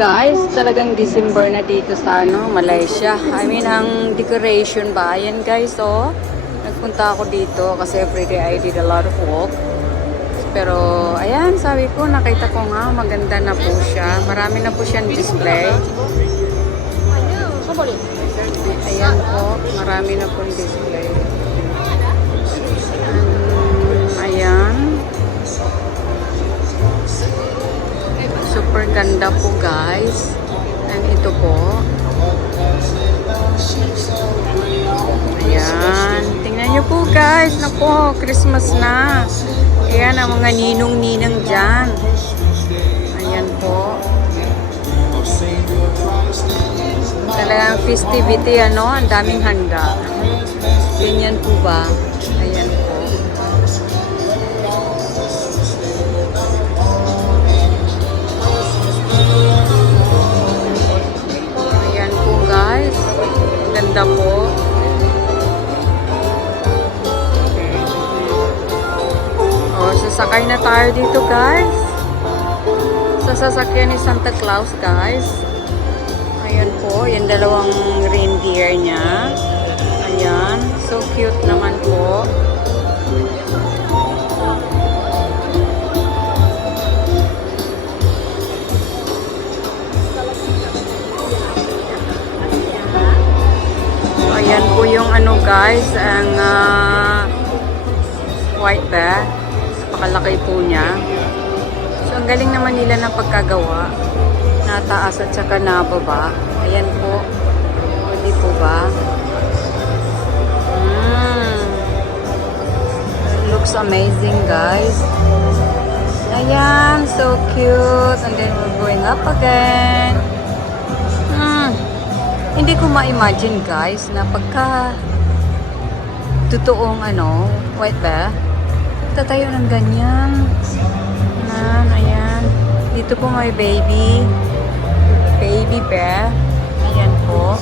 Guys, talagang December na dito sa Malaysia. I mean, ang decoration ba? Ayan guys, oh. Nagpunta ako dito kasi everyday I did a lot of walk. Pero, ayan, sabi ko, nakita ko nga, maganda na po siya. Marami na po siyang display. Ayan po, marami na po display. Ayan. Super ganda po guys. And ito po. Ayan. Tingnan nyo po guys. Naku, Christmas na. Ayan ang mga ninong-ninang dyan. Ayan po. Talagang festivity ang daming handa. Ganyan po ba? Ayan po. Ayan po guys. Ganda po. O, sasakay na tayo dito guys. Sa sasakyan ni Santa Claus guys. Ayan po, yung dalawang reindeer niya. Ayan, so cute naman po. So, ayan po yung guys, ang white bear. Pakalaki po niya. So, ang galing naman nila ng pagkagawa. Nataas at saka nababa. Ayan po. Hindi po ba? It looks amazing, guys. Ayan. So cute. And then we're going up again. Hindi ko ma-imagine, guys, na pagka totoong white bear, tatayo ng ganyan. Ayan. Dito po may baby bear. Ayan po.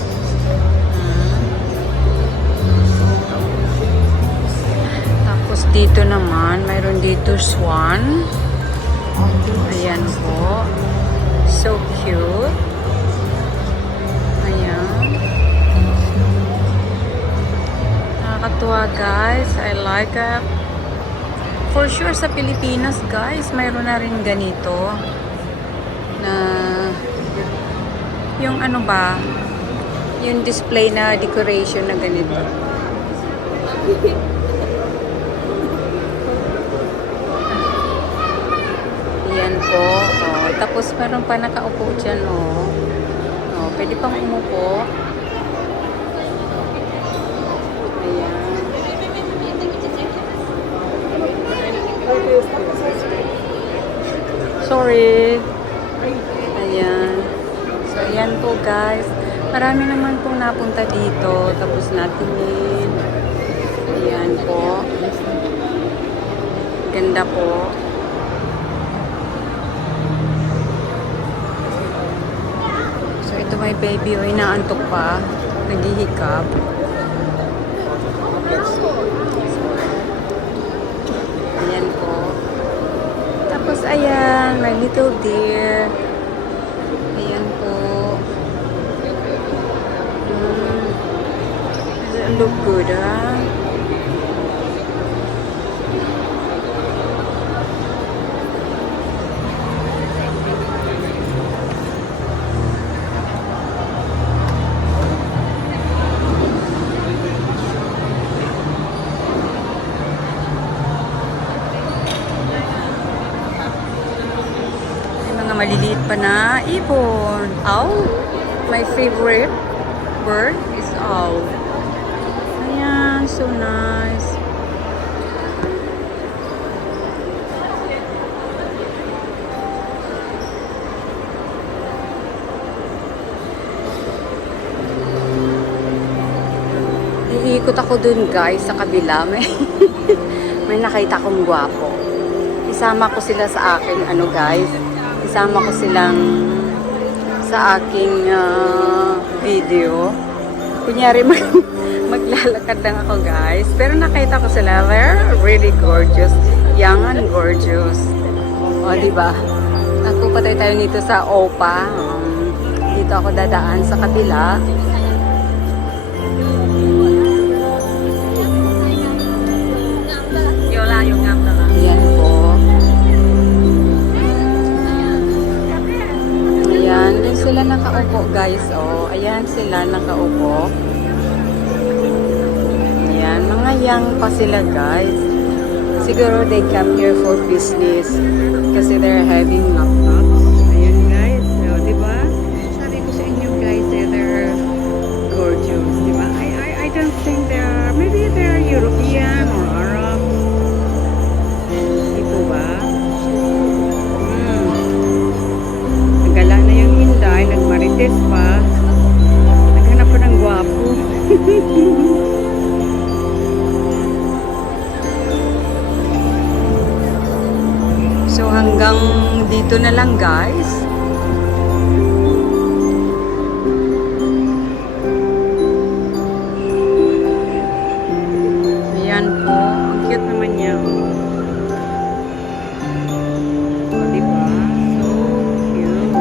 Tapos dito naman, mayroon dito swan. Ayan po. So cute. Ayan. Nakakatuwa guys. I like it. For sure sa Pilipinas guys, mayroon na rin ganito. Na yung yung display na decoration na ganito. Yan po. Oh, tapos meron pa nakaupo dyan. Oh, pwede pang umupo. Ayan. Sorry. Ayan. So, ayan po guys. Marami naman pong napunta dito. Tapos natingin. Ayan po. Ganda po. So, ito may baby. O, inaantok pa. Naghihikap. Ayan po. Tapos, ayan. My little deer. Ayan po. Does it look good, Maliliit pa na ibon. Owl. My favorite bird is owl. Ayan, so nice. Iikot ako dun guys sa kabila. May nakita kong gwapo. Isama ko sila sa akin guys. Isama ko silang sa aking video. Kunyari maglalakad lang ako guys. Pero nakita ko sila. They're really gorgeous. Young and gorgeous. O, diba? Naku, patay tayo nito sa OPA. Dito ako dadaan sa kabila. Ayan po. Ayan, doon sila nakaupo guys. Oh, ayan sila nakaupo. Ayan, mga young pa sila guys. Siguro they come here for business kasi they're having knock-knocks. Ayan guys, so, di ba? Sabi ko sa inyo guys, they're gorgeous, di ba? I don't think maybe they're European or Arab. Di po ba? Nagala na yung Hinday, nagmarites pa. Naghanap pa ng gwapo. So hanggang dito na lang guys. Ayan po. Ang cute naman niya. O, diba? So cute.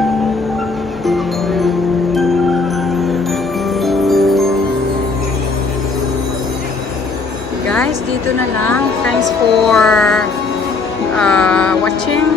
Guys, dito na lang. Thanks for watching.